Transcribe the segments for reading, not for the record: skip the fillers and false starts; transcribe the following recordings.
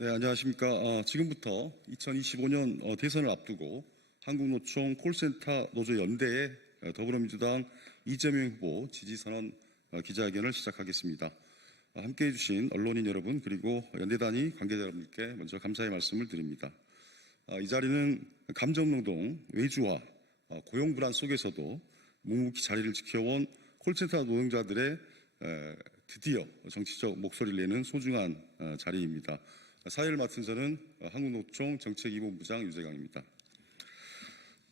네, 안녕하십니까. 지금부터 2025년 대선을 앞두고 한국노총 콜센터 노조연대의 더불어민주당 이재명 후보 지지선언 기자회견을 시작하겠습니다. 함께해 주신 언론인 여러분 그리고 연대 단위 관계자 여러분께 먼저 감사의 말씀을 드립니다. 이 자리는 감정노동, 외주화, 고용불안 속에서도 묵묵히 자리를 지켜온 콜센터 노동자들의 드디어 정치적 목소리를 내는 소중한 자리입니다. 사회를 맡은 저는 한국노총 정책이본부장 유재강입니다.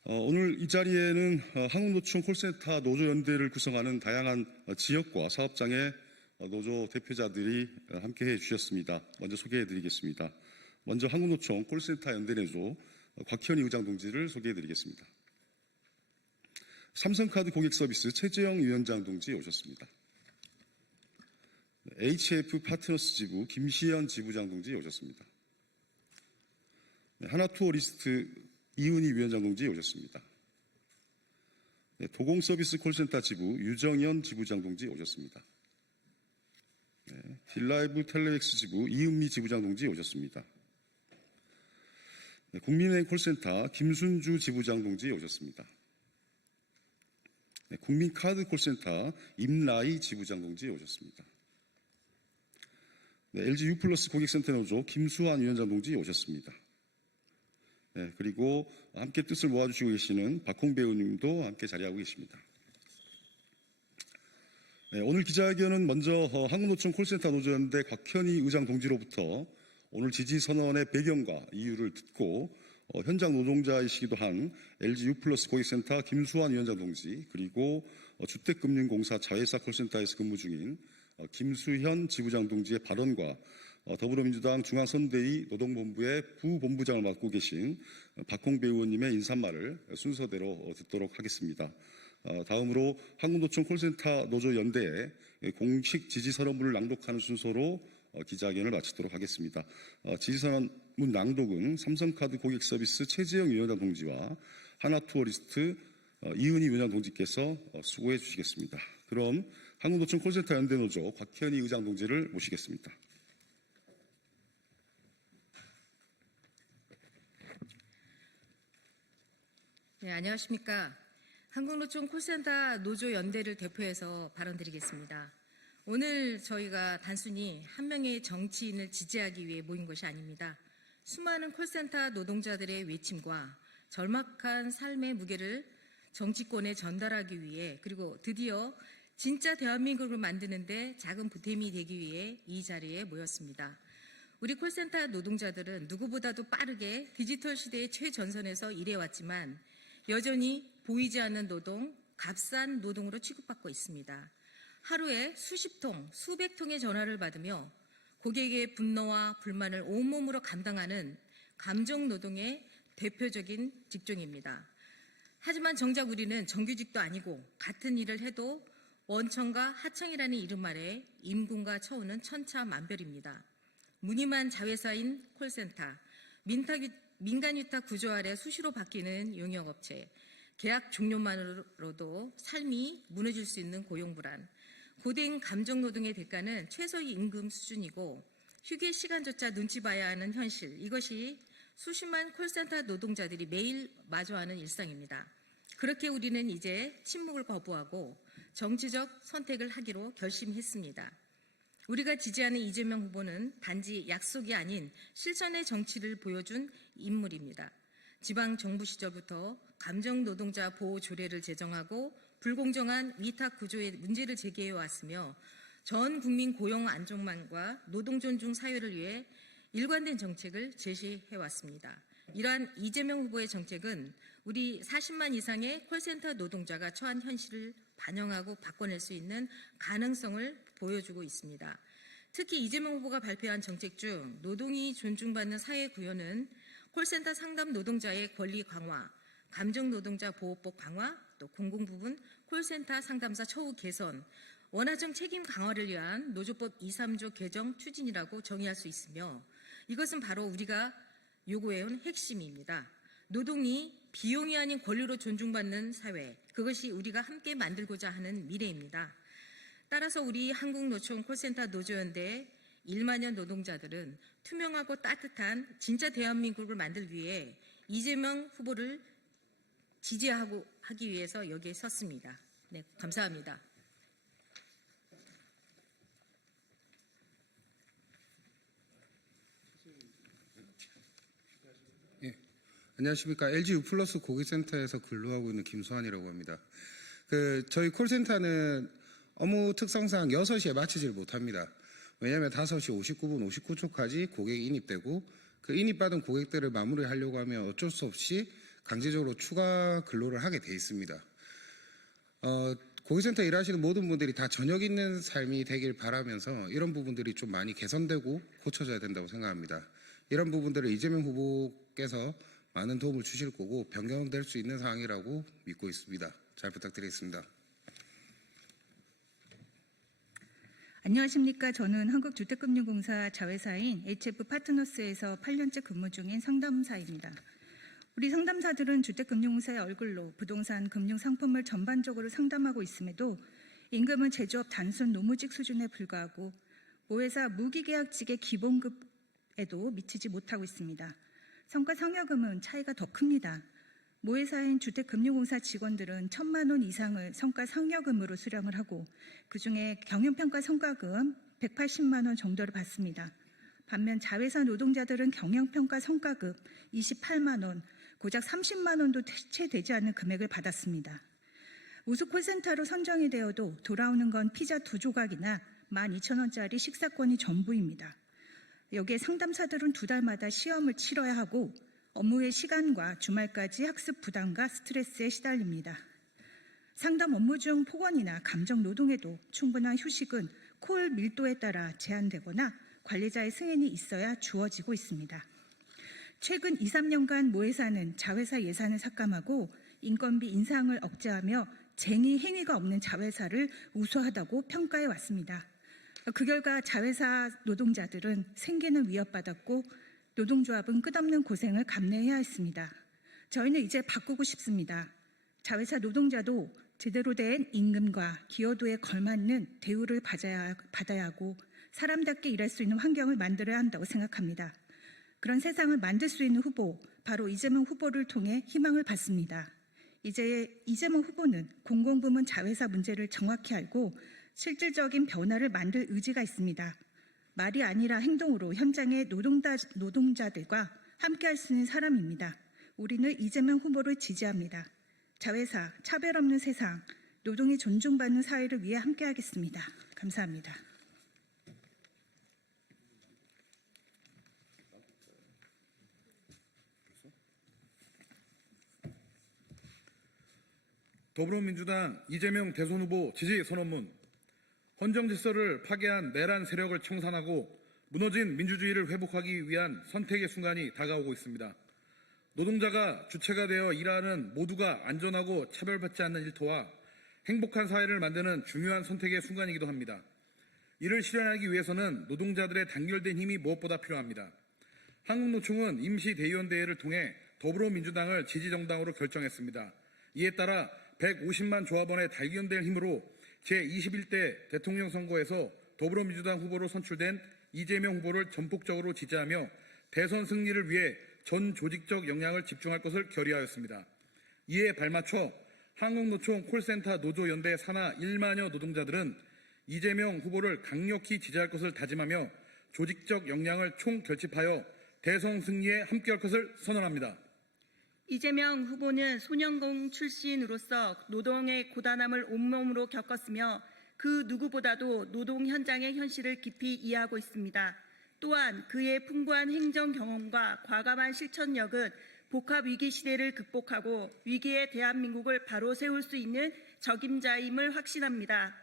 오늘 이 자리에는 한국노총 콜센터 노조연대를 구성하는 다양한 지역과 사업장의 노조 대표자들이 함께해 주셨습니다. 먼저 소개해 드리겠습니다. 먼저 한국노총 콜센터 연대내조 곽현희 의장 동지를 소개해 드리겠습니다. 삼성카드 고객서비스 최재영 위원장 동지 오셨습니다. HF 파트너스 지부 김시현 지부장 동지 오셨습니다. 하나투어리스트 이은희 위원장 동지 오셨습니다. 도공서비스 콜센터 지부 유정현 지부장 동지 오셨습니다. 딜라이브 텔레엑스 지부 이은미 지부장 동지 오셨습니다. 국민은행 콜센터 김순주 지부장 동지 오셨습니다. 국민카드 콜센터 임라이 지부장 동지 오셨습니다. LG U+ 고객센터 노조 김수환 위원장 동지 오셨습니다. 그리고 함께 뜻을 모아주시고 계시는 박홍배 의원님도 함께 자리하고 계십니다. 오늘 기자회견은 먼저 한국노총 콜센터 노조연대 곽현희 의장 동지로부터 오늘 지지선언의 배경과 이유를 듣고 현장 노동자이시기도 한 LG U+ 고객센터 김수환 위원장 동지 그리고 주택금융공사 자회사 콜센터에서 근무 중인 김수현 지부장 동지의 발언과 더불어민주당 중앙선대위 노동본부의 부본부장을 맡고 계신 박홍배 의원님의 인사말을 순서대로 듣도록 하겠습니다. 다음으로 한국노총 콜센터 노조연대의 공식 지지선언문을 낭독하는 순서로 기자회견을 마치도록 하겠습니다. 지지선언문 낭독은 삼성카드 고객서비스 최재영 위원장 동지와 하나투어리스트 이은희 위원장 동지께서 수고해 주시겠습니다. 그럼 한국노총 콜센터 연대노조 곽현희 의장 동지를 모시겠습니다. 네, 안녕하십니까. 한국노총 콜센터 노조연대를 대표해서 발언드리겠습니다. 오늘 저희가 단순히 한 명의 정치인을 지지하기 위해 모인 것이 아닙니다. 수많은 콜센터 노동자들의 외침과 절박한 삶의 무게를 정치권에 전달하기 위해 그리고 드디어 진짜 대한민국을 만드는데 작은 보탬이 되기 위해 이 자리에 모였습니다. 우리 콜센터 노동자들은 누구보다도 빠르게 디지털 시대의 최전선에서 일해왔지만 여전히 보이지 않는 노동, 값싼 노동으로 취급받고 있습니다. 하루에 수십 통, 수백 통의 전화를 받으며 고객의 분노와 불만을 온몸으로 감당하는 감정 노동의 대표적인 직종입니다. 하지만 정작 우리는 정규직도 아니고 같은 일을 해도 원청과 하청이라는 이름 아래 임금과 처우는 천차만별입니다. 무늬만 자회사인 콜센터, 민간위탁 구조 아래 수시로 바뀌는 용역업체, 계약 종료만으로도 삶이 무너질 수 있는 고용불안, 고된 감정노동의 대가는 최저임금 수준이고 휴게 시간조차 눈치 봐야 하는 현실, 이것이 수십만 콜센터 노동자들이 매일 마주하는 일상입니다. 그렇게 우리는 이제 침묵을 거부하고 정치적 선택을 하기로 결심했습니다. 우리가 지지하는 이재명 후보는 단지 약속이 아닌 실천의 정치를 보여준 인물입니다. 지방정부 시절부터 감정노동자 보호 조례를 제정하고 불공정한 위탁 구조의 문제를 제기해 왔으며 전 국민 고용 안정망과 노동 존중 사회를 위해 일관된 정책을 제시해 왔습니다. 이러한 이재명 후보의 정책은 우리 40만 이상의 콜센터 노동자가 처한 현실을 반영하고 바꿔낼 수 있는 가능성을 보여주고 있습니다. 특히 이재명 후보가 발표한 정책 중 노동이 존중받는 사회 구현은 콜센터 상담 노동자의 권리 강화, 감정노동자 보호법 강화, 또 공공부문 콜센터 상담사 처우 개선, 원하청 책임 강화를 위한 노조법 2, 3조 개정 추진이라고 정의할 수 있으며 이것은 바로 우리가 요구해온 핵심입니다. 노동이 비용이 아닌 권리로 존중받는 사회, 그것이 우리가 함께 만들고자 하는 미래입니다. 따라서 우리 한국노총 콜센터 노조연대 1만여 노동자들은 투명하고 따뜻한 진짜 대한민국을 만들기 위해 이재명 후보를 하기 위해서 여기에 섰습니다. 네, 감사합니다. 안녕하십니까. LG U+ 고객센터에서 근무하고 있는 김수환이라고 합니다. 저희 콜센터는 업무 특성상 6시에 마치질 못합니다. 왜냐하면 5시 59분 59초까지 고객이 인입되고 그 인입받은 고객들을 마무리하려고 하면 어쩔 수 없이 강제적으로 추가 근로를 하게 돼 있습니다. 고객센터 일하시는 모든 분들이 다 저녁 있는 삶이 되길 바라면서 이런 부분들이 좀 많이 개선되고 고쳐져야 된다고 생각합니다. 이런 부분들을 이재명 후보께서 많은 도움을 주실 거고 변경될 수 있는 사항이라고 믿고 있습니다. 잘 부탁드리겠습니다. 안녕하십니까. 저는 한국주택금융공사 자회사인 HF파트너스에서 8년째 근무 중인 상담사입니다. 우리 상담사들은 주택금융공사의 얼굴로 부동산 금융 상품을 전반적으로 상담하고 있음에도 임금은 제조업 단순 노무직 수준에 불과하고 모회사 무기계약직의 기본급에도 미치지 못하고 있습니다. 성과 상여금은 차이가 더 큽니다. 모회사인 주택금융공사 직원들은 1,000만 원 이상을 성과 상여금으로 수령을 하고 그중에 경영평가 성과금 180만 원 정도를 받습니다. 반면 자회사 노동자들은 경영평가 성과급 28만 원, 고작 30만 원도 채 되지 않는 금액을 받았습니다. 우수 콜센터로 선정이 되어도 돌아오는 건 피자 2조각이나 12,000원짜리 식사권이 전부입니다. 여기에 상담사들은 2달마다 시험을 치러야 하고 업무의 시간과 주말까지 학습 부담과 스트레스에 시달립니다. 상담 업무 중 폭언이나 감정 노동에도 충분한 휴식은 콜 밀도에 따라 제한되거나 관리자의 승인이 있어야 주어지고 있습니다. 최근 2, 3년간 모회사는 자회사 예산을 삭감하고 인건비 인상을 억제하며 쟁의 행위가 없는 자회사를 우수하다고 평가해 왔습니다. 그 결과 자회사 노동자들은 생계는 위협받았고 노동조합은 끝없는 고생을 감내해야 했습니다. 저희는 이제 바꾸고 싶습니다. 자회사 노동자도 제대로 된 임금과 기여도에 걸맞는 대우를 받아야 하고 사람답게 일할 수 있는 환경을 만들어야 한다고 생각합니다. 그런 세상을 만들 수 있는 후보, 바로 이재명 후보를 통해 희망을 받습니다. 이제 이재명 후보는 공공부문 자회사 문제를 정확히 알고 실질적인 변화를 만들 의지가 있습니다. 말이 아니라 행동으로 현장의 노동자들과 함께할 수 있는 사람입니다. 우리는 이재명 후보를 지지합니다. 자회사, 차별 없는 세상, 노동이 존중받는 사회를 위해 함께하겠습니다. 감사합니다. 더불어민주당 이재명 대선 후보 지지 선언문. 헌정 질서를 파괴한 내란 세력을 청산하고 무너진 민주주의를 회복하기 위한 선택의 순간이 다가오고 있습니다. 노동자가 주체가 되어 일하는 모두가 안전하고 차별받지 않는 일터와 행복한 사회를 만드는 중요한 선택의 순간이기도 합니다. 이를 실현하기 위해서는 노동자들의 단결된 힘이 무엇보다 필요합니다. 한국노총은 임시대의원대회를 통해 더불어민주당을 지지정당으로 결정했습니다. 이에 따라 150만 조합원의 단결된 힘으로 제21대 대통령 선거에서 더불어민주당 후보로 선출된 이재명 후보를 전폭적으로 지지하며 대선 승리를 위해 전 조직적 역량을 집중할 것을 결의하였습니다. 이에 발맞춰 한국노총 콜센터 노조연대 산하 1만여 노동자들은 이재명 후보를 강력히 지지할 것을 다짐하며 조직적 역량을 총결집하여 대선 승리에 함께할 것을 선언합니다. 이재명 후보는 소년공 출신으로서 노동의 고단함을 온몸으로 겪었으며 그 누구보다도 노동 현장의 현실을 깊이 이해하고 있습니다. 또한 그의 풍부한 행정 경험과 과감한 실천력은 복합위기 시대를 극복하고 위기의 대한민국을 바로 세울 수 있는 적임자임을 확신합니다.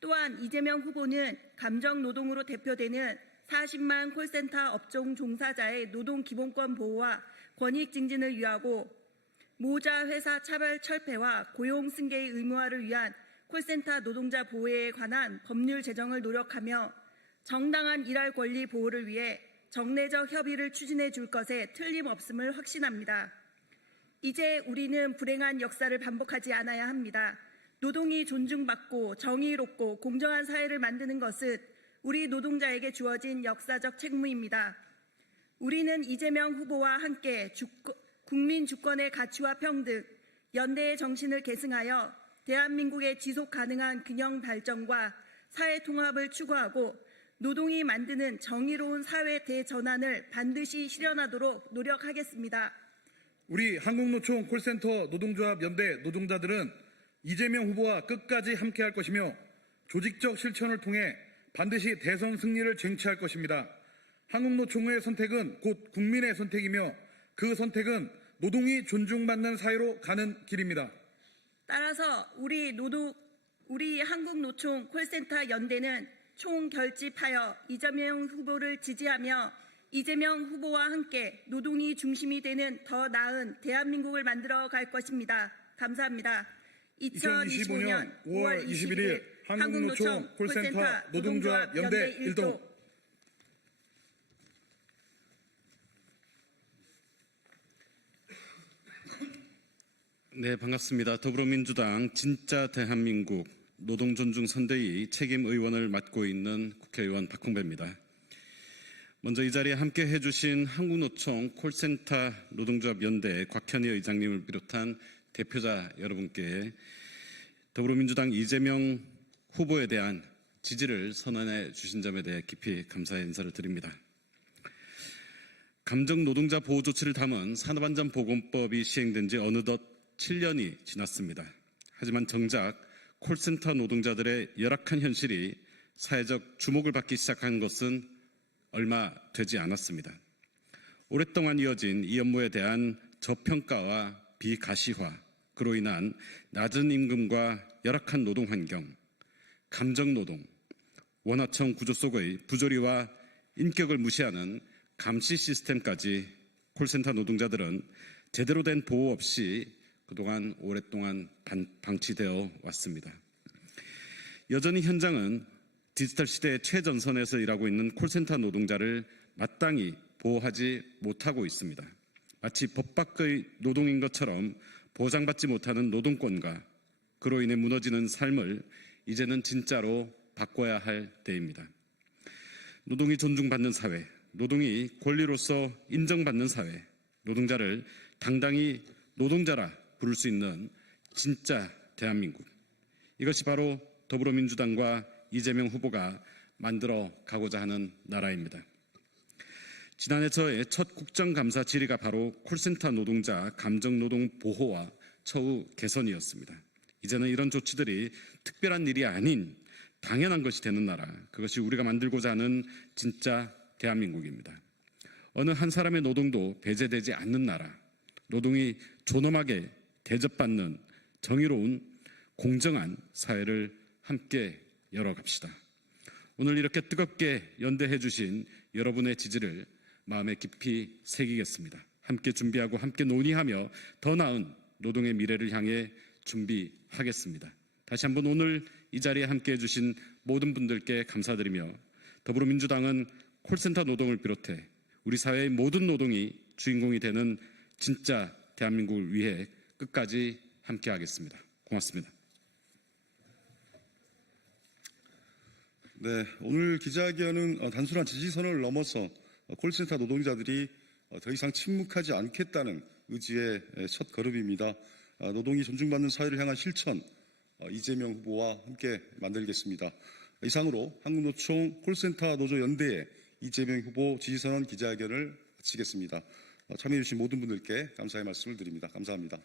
또한 이재명 후보는 감정노동으로 대표되는 40만 콜센터 업종 종사자의 노동 기본권 보호와 권익 증진을 위하고 모자 회사 차별 철폐와 고용 승계의 의무화를 위한 콜센터 노동자 보호에 관한 법률 제정을 노력하며 정당한 일할 권리 보호를 위해 정례적 협의를 추진해 줄 것에 틀림없음을 확신합니다. 이제 우리는 불행한 역사를 반복하지 않아야 합니다. 노동이 존중받고 정의롭고 공정한 사회를 만드는 것은 우리 노동자에게 주어진 역사적 책무입니다. 우리는 이재명 후보와 함께 국민 주권의 가치와 평등, 연대의 정신을 계승하여 대한민국의 지속 가능한 균형 발전과 사회 통합을 추구하고 노동이 만드는 정의로운 사회 대전환을 반드시 실현하도록 노력하겠습니다. 우리 한국노총 콜센터 노동조합 연대 노동자들은 이재명 후보와 끝까지 함께할 것이며 조직적 실천을 통해 반드시 대선 승리를 쟁취할 것입니다. 한국노총의 선택은 곧 국민의 선택이며 그 선택은 노동이 존중받는 사회로 가는 길입니다. 따라서 우리 한국노총 콜센터 연대는 총결집하여 이재명 후보를 지지하며 이재명 후보와 함께 노동이 중심이 되는 더 나은 대한민국을 만들어 갈 것입니다. 감사합니다. 2025년 5월 21일 한국노총 콜센터 노동조합 연대 1동. 네, 반갑습니다. 더불어민주당 진짜 대한민국 노동존중선대위 책임의원을 맡고 있는 국회의원 박홍배입니다. 먼저 이 자리에 함께 해주신 한국노총 콜센터 노동조합 연대 곽현희 의장님을 비롯한 대표자 여러분께 더불어민주당 이재명 후보에 대한 지지를 선언해 주신 점에 대해 깊이 감사의 인사를 드립니다. 감정노동자 보호조치를 담은 산업안전보건법이 시행된 지 어느덧 7년이 지났습니다. 하지만 정작 콜센터 노동자들의 열악한 현실이 사회적 주목을 받기 시작한 것은 얼마 되지 않았습니다. 오랫동안 이어진 이 업무에 대한 저평가와 비가시화, 그로 인한 낮은 임금과 열악한 노동 환경, 감정노동, 원하청 구조 속의 부조리와 인격을 무시하는 감시 시스템까지 콜센터 노동자들은 제대로 된 보호 없이 그동안 오랫동안 방치되어 왔습니다. 여전히 현장은 디지털 시대의 최전선에서 일하고 있는 콜센터 노동자를 마땅히 보호하지 못하고 있습니다. 마치 법 밖의 노동인 것처럼 보장받지 못하는 노동권과 그로 인해 무너지는 삶을 이제는 진짜로 바꿔야 할 때입니다. 노동이 존중받는 사회, 노동이 권리로서 인정받는 사회, 노동자를 당당히 노동자라 부를 수 있는 진짜 대한민국. 이것이 바로 더불어민주당과 이재명 후보가 만들어 가고자 하는 나라입니다. 지난해 저의 첫 국정감사 질의가 바로 콜센터 노동자 감정노동 보호와 처우 개선이었습니다. 이제는 이런 조치들이 특별한 일이 아닌 당연한 것이 되는 나라, 그것이 우리가 만들고자 하는 진짜 대한민국입니다. 어느 한 사람의 노동도 배제되지 않는 나라, 노동이 존엄하게 대접받는 정의로운 공정한 사회를 함께 열어갑시다. 오늘 이렇게 뜨겁게 연대해 주신 여러분의 지지를 마음에 깊이 새기겠습니다. 함께 준비하고 함께 논의하며 더 나은 노동의 미래를 향해 준비하겠습니다. 다시 한번 오늘 이 자리에 함께해 주신 모든 분들께 감사드리며 더불어민주당은 콜센터 노동을 비롯해 우리 사회의 모든 노동이 주인공이 되는 진짜 대한민국을 위해 끝까지 함께하겠습니다. 고맙습니다. 네, 오늘 기자회견은 단순한 지지선을 넘어서 콜센터 노동자들이 더 이상 침묵하지 않겠다는 의지의 첫 걸음입니다. 노동이 존중받는 사회를 향한 실천, 이재명 후보와 함께 만들겠습니다. 이상으로 한국노총 콜센터 노조 연대의 이재명 후보 지지선언 기자회견을 마치겠습니다. 참여해 주신 모든 분들께 감사의 말씀을 드립니다. 감사합니다.